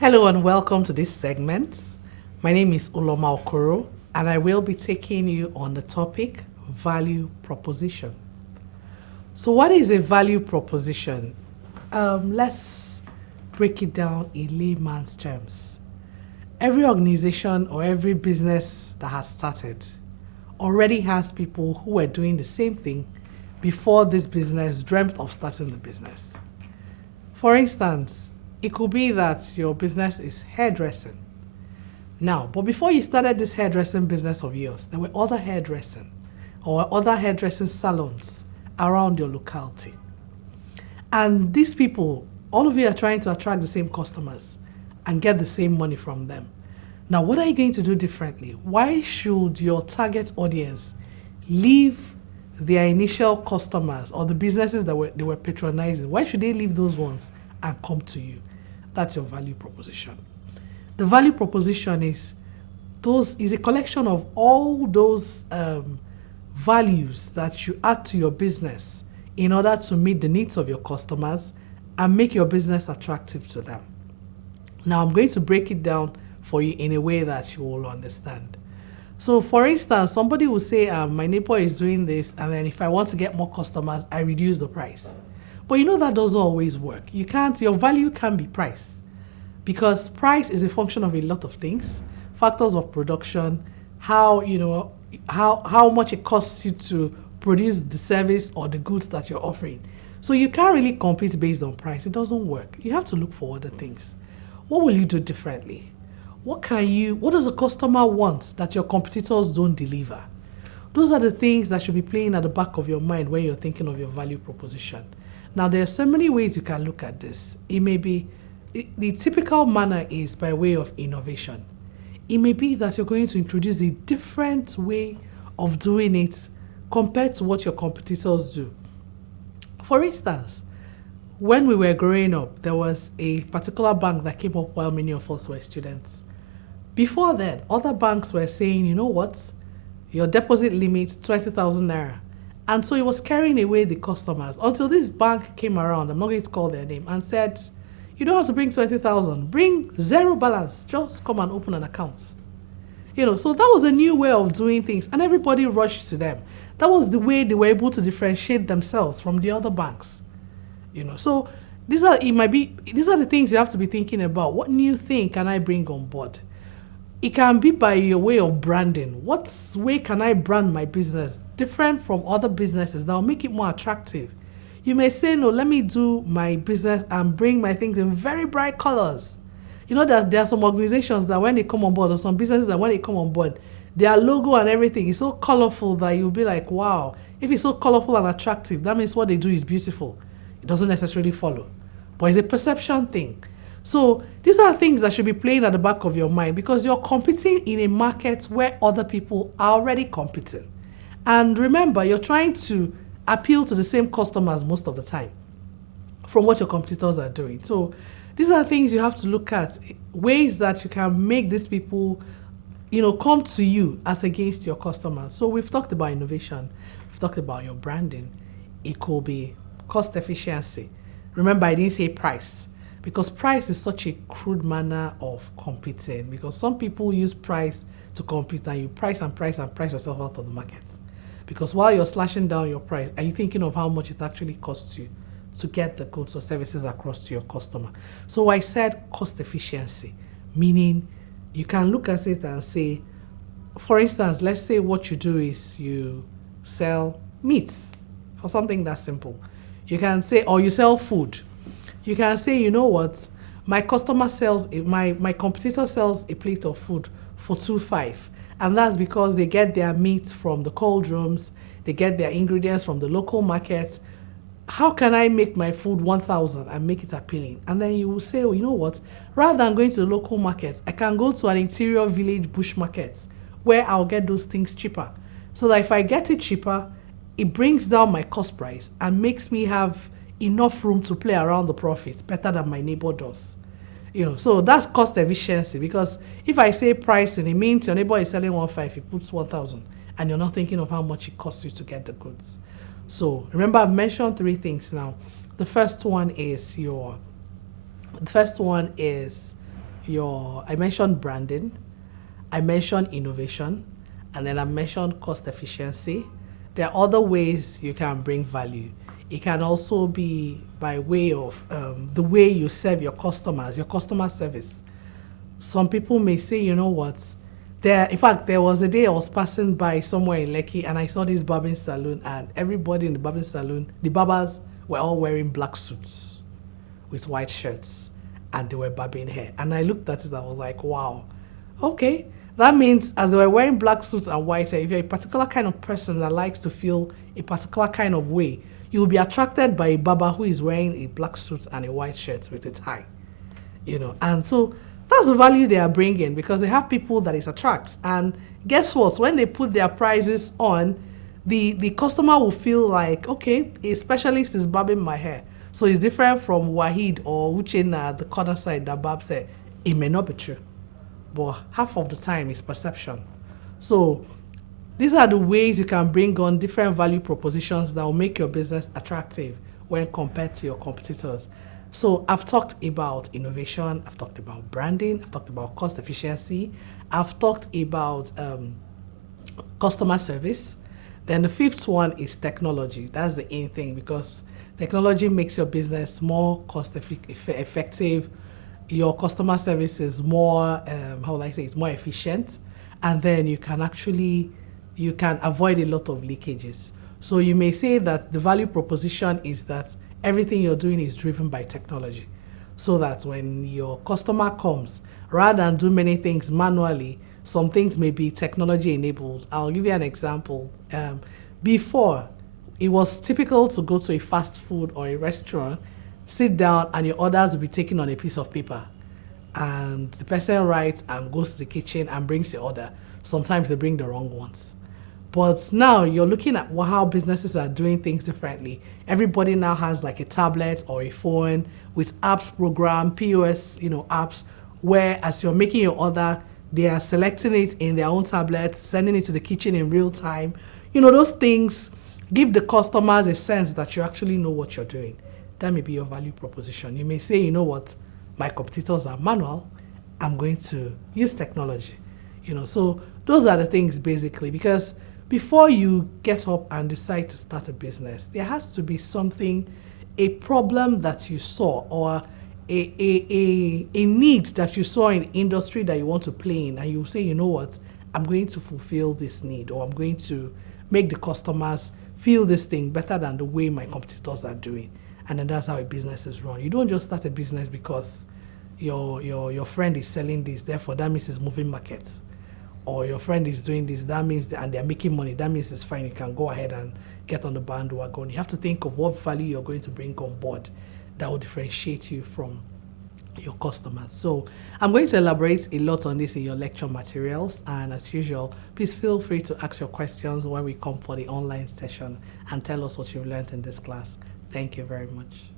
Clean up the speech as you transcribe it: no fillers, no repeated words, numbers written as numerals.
Hello and welcome to this segment. My name is Uloma Okoro and I will be taking you on the topic value proposition. So, what is a value proposition? Let's break it down in layman's terms. Every organization or every business that has started already has people who were doing the same thing before this business dreamt of starting the business. For instance, it could be that your business is hairdressing. Now, but before you started this hairdressing business of yours, there were other hairdressing or other hairdressing salons around your locality. And these people, all of you are trying to attract the same customers and get the same money from them. Now, what are you going to do differently? Why should your target audience leave their initial customers or the businesses that they were patronizing? Why should they leave those ones and come to you? That's your value proposition. The value proposition is a collection of all those values that you add to your business in order to meet the needs of your customers and make your business attractive to them. Now, I'm going to break it down for you in a way that you will understand. So, for instance, somebody will say, my neighbor is doing this, and then if I want to get more customers, I reduce the price. But you know that doesn't always work. Your value can be price, because price is a function of a lot of things, factors of production, how much it costs you to produce the service or the goods that you're offering. So you can't really compete based on price. It doesn't work. You have to look for other things. What will you do differently? What does a customer want that your competitors don't deliver? Those are the things that should be playing at the back of your mind when you're thinking of your value proposition. Now, there are so many ways you can look at this. It may be, the typical manner is by way of innovation. It may be that you're going to introduce a different way of doing it compared to what your competitors do. For instance, when we were growing up, there was a particular bank that came up while many of us were students. Before then, other banks were saying, you know what, your deposit limit 20,000 naira. And so it was carrying away the customers until this bank came around, I'm not going to call their name, and said, you don't have to bring 20,000, bring zero balance, just come and open an account. So that was a new way of doing things and everybody rushed to them. That was the way they were able to differentiate themselves from the other banks. So these are the things you have to be thinking about. What new thing can I bring on board? It can be by your way of branding. What way can I brand my business different from other businesses that will make it more attractive? You may say, no, let me do my business and bring my things in very bright colors. You know that there are some organizations that when they come on board, or some businesses that when they come on board, their logo and everything is so colorful that you'll be like, wow, if it's so colorful and attractive, that means what they do is beautiful. It doesn't necessarily follow, but it's a perception thing. So these are things that should be playing at the back of your mind because you're competing in a market where other people are already competing. And remember, you're trying to appeal to the same customers most of the time from what your competitors are doing. So these are things you have to look at, ways that you can make these people, come to you as against your customers. So we've talked about innovation. We've talked about your branding. It could be cost efficiency. Remember, I didn't say price because price is such a crude manner of competing because some people use price to compete and you price and price and price yourself out of the market. Because while you're slashing down your price, are you thinking of how much it actually costs you to get the goods or services across to your customer? So I said cost efficiency, meaning you can look at it and say, for instance, let's say what you do is you sell meats for something that simple. You can say, or you sell food. You can say, you know what, my competitor sells a plate of food for 2.5, and that's because they get their meat from the cold rooms, they get their ingredients from the local markets. How can I make my food 1,000 and make it appealing? And then you will say, oh, you know what, rather than going to the local market, I can go to an interior village bush market where I'll get those things cheaper. So that if I get it cheaper, it brings down my cost price and makes me have enough room to play around the profits better than my neighbor does. So that's cost efficiency because if I say pricing, it means your neighbor is selling 1.5, he puts 1,000 and you're not thinking of how much it costs you to get the goods. So remember, I've mentioned 3 things now. The first one is I mentioned branding, I mentioned innovation, and then I mentioned cost efficiency. There are other ways you can bring value. It can also be by way of the way you serve your customers, your customer service. Some people may say, you know what, in fact, there was a day I was passing by somewhere in Lekki and I saw this barbering salon, and everybody in the barbering salon, the barbers were all wearing black suits with white shirts, and they were barbing hair. And I looked at it and I was like, wow, okay. That means as they were wearing black suits and white hair, if you're a particular kind of person that likes to feel a particular kind of way, you will be attracted by a barber who is wearing a black suit and a white shirt with a tie. And so that's the value they are bringing, because they have people that it attracts. And guess what? When they put their prices on, the customer will feel like, okay, a specialist is barbing my hair. So it's different from Wahid or Uchenna at the corner side that Bab said. It may not be true, but half of the time it's perception. So these are the ways you can bring on different value propositions that will make your business attractive when compared to your competitors. So I've talked about innovation, I've talked about branding, I've talked about cost efficiency, I've talked about customer service. Then the fifth one is technology. That's the in thing, because technology makes your business more cost effective. Your customer service is more, how will I say, it's more efficient. And then you can avoid a lot of leakages. So you may say that the value proposition is that everything you're doing is driven by technology. So that when your customer comes, rather than do many things manually, some things may be technology enabled. I'll give you an example. Before, it was typical to go to a fast food or a restaurant, sit down, and your orders will be taken on a piece of paper. And the person writes and goes to the kitchen and brings your order. Sometimes they bring the wrong ones. But now you're looking at how businesses are doing things differently. Everybody now has like a tablet or a phone with apps program, POS, apps, where as you're making your order, they are selecting it in their own tablets, sending it to the kitchen in real time. Those things give the customers a sense that you actually know what you're doing. That may be your value proposition. You may say, you know what, my competitors are manual, I'm going to use technology. So those are the things basically, because before you get up and decide to start a business, there has to be something, a problem that you saw, or a need that you saw in industry that you want to play in, and you say, you know what, I'm going to fulfill this need, or I'm going to make the customers feel this thing better than the way my competitors are doing. And then that's how a business is run. You don't just start a business because your friend is selling this, therefore that means it's moving markets. Or your friend is doing this, that means, and they're making money, that means it's fine, you can go ahead and get on the bandwagon. You have to think of what value you're going to bring on board that will differentiate you from your customers. So I'm going to elaborate a lot on this in your lecture materials, and as usual, please feel free to ask your questions when we come for the online session and tell us what you've learned in this class. Thank you very much.